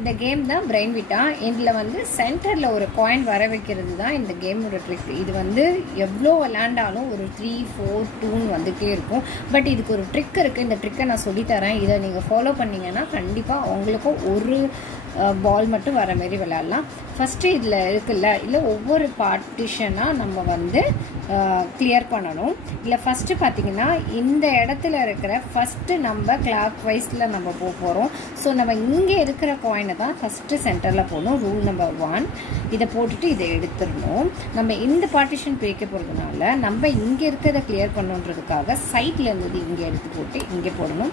இந்த கேம் தான் பிரெயின் விட்டா. இதில் வந்து சென்டரில் ஒரு காயின் வர வைக்கிறது தான் இந்த கேமோட ட்ரிக். இது வந்து எவ்வளோ விளையாண்டாலும் ஒரு 3, 4, 2 வந்துகிட்டே இருக்கும். பட் இதுக்கு ஒரு ட்ரிக் இருக்குது. இந்த ட்ரிக்கை நான் சொல்லித்தரேன். இதை நீங்கள் ஃபாலோ பண்ணிங்கன்னா கண்டிப்பாக உங்களுக்கும் ஒரு பால் மட்டும் வர மாதிரி விளையாடலாம். ஃபஸ்ட்டு இதில் இருக்குல்ல, இல்லை ஒவ்வொரு பார்ட்டிஷனாக நம்ம வந்து கிளியர் பண்ணணும். இல்லை ஃபஸ்ட்டு பார்த்தீங்கன்னா இந்த இடத்துல இருக்கிற ஃபஸ்ட்டு நம்ம கிளாக் வைஸில் நம்ம போகிறோம். ஸோ நம்ம இங்கே இருக்கிற காயினை தான் ஃபஸ்ட்டு சென்டரில் போகணும். Rule number 1. இதை போட்டுட்டு இதை எடுத்துடணும். நம்ம இந்த பார்ட்டிஷன் பிரிக்க போகிறதுனால நம்ம இங்கே இருக்கிறத கிளியர் பண்ணணுன்றதுக்காக சைடில் இருந்தது இங்கே எடுத்து போட்டு இங்கே போடணும்.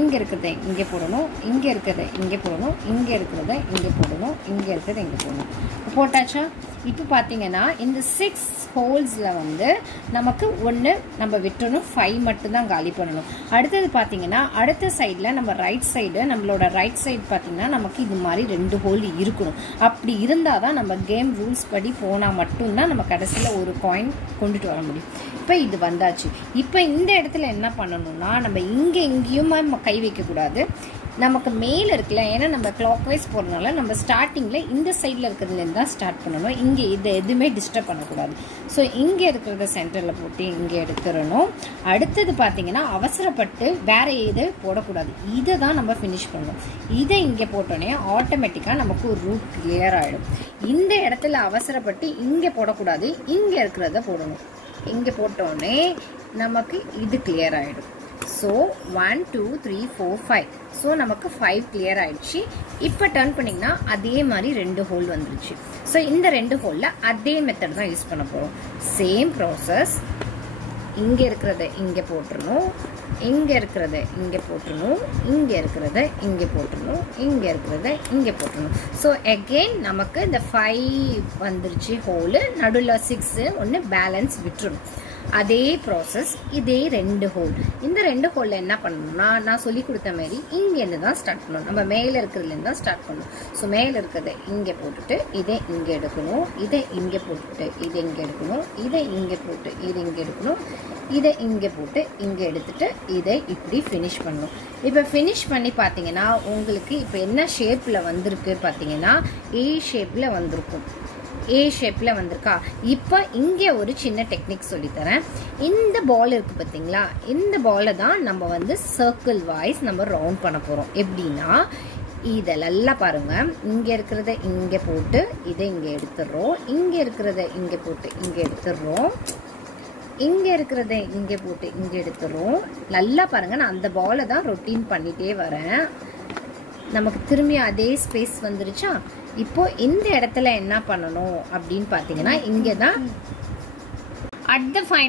இங்கே இருக்கிறத இங்கே போடணும். இங்கே இருக்கிறத இங்கே போடணும். இங்கே இருக்கிறத இங்கே போடணும். இங்கே இருக்கிறத இங்கே போடணும். போட்டாச்சா? இப்போ பார்த்தீங்கன்னா இந்த 6 ஹோல்ஸில் வந்து நமக்கு 1 நம்ம விட்டுணும். 5 மட்டும்தான் காலி பண்ணணும். அடுத்தது பார்த்தீங்கன்னா அடுத்த சைடில் நம்ம ரைட் சைடு, நம்மளோட ரைட் சைடு பார்த்தீங்கன்னா நமக்கு இது மாதிரி 2 ஹோல் இருக்கணும். அப்படி இருந்தால் தான் நம்ம கேம் ரூல்ஸ் படி போனால் மட்டும்தான் நம்ம கடைசியில் ஒரு காயின் கொண்டுட்டு வர முடியும். இப்போ இது வந்தாச்சு. இப்போ இந்த இடத்துல என்ன பண்ணணும்னா நம்ம இங்கே எங்கேயுமே கை வைக்கக்கூடாது. நமக்கு மேலே இருக்குல்ல, ஏன்னா நம்ம கிளாக் வைஸ் போகிறதுனால நம்ம ஸ்டார்டிங்கில் இந்த சைடில் இருக்கிறதுலேருந்து தான் ஸ்டார்ட் பண்ணணும். இங்கே இதை எதுவுமே டிஸ்டர்ப் பண்ணக்கூடாது. ஸோ இங்கே இருக்கிறத சென்டரில் போட்டு இங்கே எடுத்துடணும். அடுத்தது பார்த்தீங்கன்னா அவசரப்பட்டு வேறு எது போடக்கூடாது. இதை தான் நம்ம ஃபினிஷ் பண்ணணும். இதை இங்கே போட்டோன்னே ஆட்டோமேட்டிக்காக நமக்கு ஒரு ரூட் கிளியர் ஆகிடும். இந்த இடத்துல அவசரப்பட்டு இங்கே போடக்கூடாது. இங்கே இருக்கிறத போடணும். இங்கே போட்டோன்னே நமக்கு இது கிளியர் ஆகிடும். ஸோ 1, 2, 3, 4, 5. ஸோ நமக்கு 5 கிளியர் ஆயிடுச்சு. இப்போ டர்ன் பண்ணிங்கன்னா அதே மாதிரி 2 ஹோல் வந்துருச்சு. ஸோ இந்த 2 ஹோலில் அதே மெத்தட் தான் யூஸ் பண்ண போகிறோம். Same process. இங்கே இருக்கிறத இங்கே போட்டுடணும். இங்கே இருக்கிறத இங்கே போட்டுடணும். இங்கே இருக்கிறத இங்கே போட்டுடணும். இங்கே இருக்கிறத இங்கே போட்டுடணும். ஸோ அகெயின் நமக்கு இந்த 5 வந்துருச்சு ஹோலு. நடுவில் 6 ஒன்று பேலன்ஸ் விட்டுருணும். அதே ப்ராசஸ். இதே 2 ஹோல். இந்த 2 ஹோலில் என்ன பண்ணணும்னா நான் சொல்லி கொடுத்த மாதிரி இங்கேருந்து தான் ஸ்டார்ட் பண்ணணும். நம்ம மேலே இருக்கிறதுலேருந்து தான் ஸ்டார்ட் பண்ணணும். ஸோ மேலே இருக்கிறத இங்கே போட்டுட்டு இதை இங்கே எடுக்கணும். இதை இங்கே போட்டுட்டு இதை இங்கே எடுக்கணும். இதை இங்கே போட்டு இதை இங்கே எடுக்கணும். இதை இங்கே போட்டு இங்கே எடுத்துட்டு இதை இப்படி ஃபினிஷ் பண்ணணும். இப்போ ஃபினிஷ் பண்ணி பார்த்தீங்கன்னா உங்களுக்கு இப்போ என்ன ஷேப்பில் வந்திருக்கு பார்த்தீங்கன்னா ஏ ஷேப்பில் வந்திருக்கும். ஏ ஷேப்பில் வந்திருக்கா? இப்போ இங்கே ஒரு சின்ன டெக்னிக் சொல்லித்தரேன். இந்த பால் இருக்குது பார்த்தீங்களா? இந்த பாலை தான் நம்ம வந்து சர்க்கிள் வைஸ் நம்ம ரவுண்ட் பண்ண போகிறோம். எப்படின்னா இதெல்லாம் பாருங்க, இங்கே இருக்கிறத இங்கே போட்டு இதை இங்கே எடுத்துடுறோம். இங்கே இருக்கிறத இங்கே போட்டு இங்கே எடுத்துடுறோம். இங்கே இருக்கிறத இங்கே போட்டு இங்கே எடுத்துடுறோம். நல்லா பாருங்க, நான் அந்த பாலை தான் ரொட்டீன் பண்ணிகிட்டே வரேன். நமக்கு திரும்பி அதே ஸ்பேஸ் வந்துருச்சா? இப்போ இந்த இடத்துல என்ன பண்ணணும் அப்படின்னு பார்த்தீங்கன்னா இங்கே தான் அட் த ஃபைனல்